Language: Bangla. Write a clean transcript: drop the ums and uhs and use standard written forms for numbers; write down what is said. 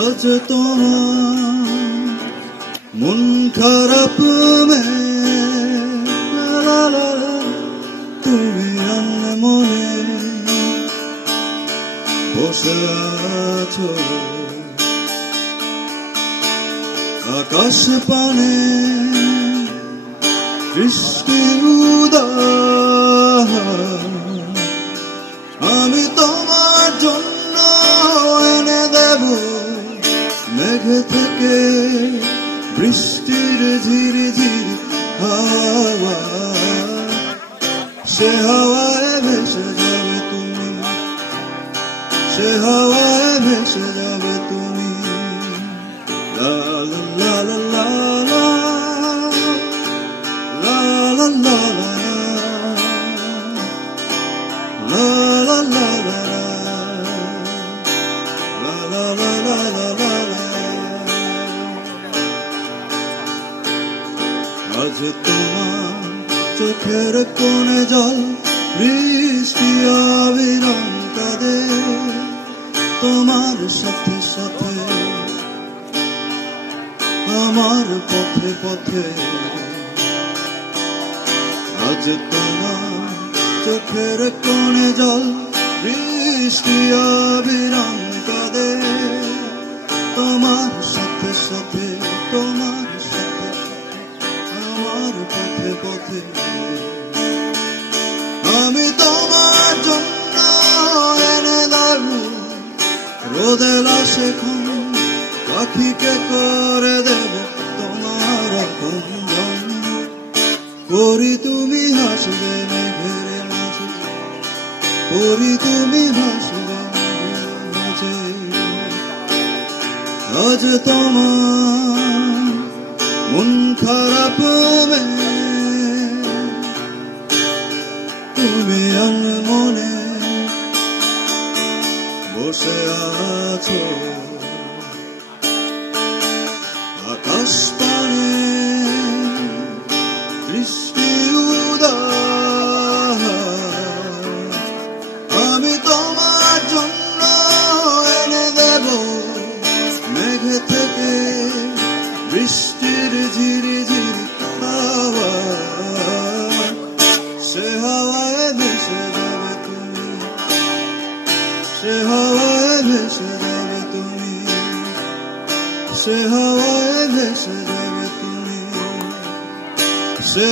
আজ তোমার মন খারাপ তুমি মনে বসে আছো আকাশ পানে বৃষ্টি উদার আমি তোমার জন্য এনে দেব মেঘ থেকে বৃষ্টির ঝিরি ঝিরি হাওয়া সে হাওয়ায় ভেসে যাবে তুমি সে হাওয়ায় ভেসে যাবে তুমি লা লা লা লা লা লা লা লা লা লা লা আজ তোমার চোখের কোণে জল বৃষ্টি অবিরাম কাঁদে তোমার সাথে সাথে আমার পথে পথে আজ তোমার চোখের কোণে জল বৃষ্টি অবিরাম কাঁদে তোমার সাথে সাথে তোমার সাথে আমার পথে পথে আমি তোমার জন্য এনে দেব রোদে লাশে খুন পাখিকে করে দেব তোমার বন্ধন করি তুমি হাসবে মেঘের মাঝে করি তুমি হাসবে মেঘের মাঝে আজ তোমার মন খারাপ তুমি মনে বসে আছো আকাশ পানে বৃষ্টি উদার আমি তোমার জন্য এনে দেব মেঘ থেকে বৃষ্টির ঝিরি ঝিরি হাওয়া সে হাওয়ায় ভেসে যাবে তুমি সে হাওয়ায় ভেসে যাবে তুমি সে হাওয়ায় ভেসে যাবে তুমি সে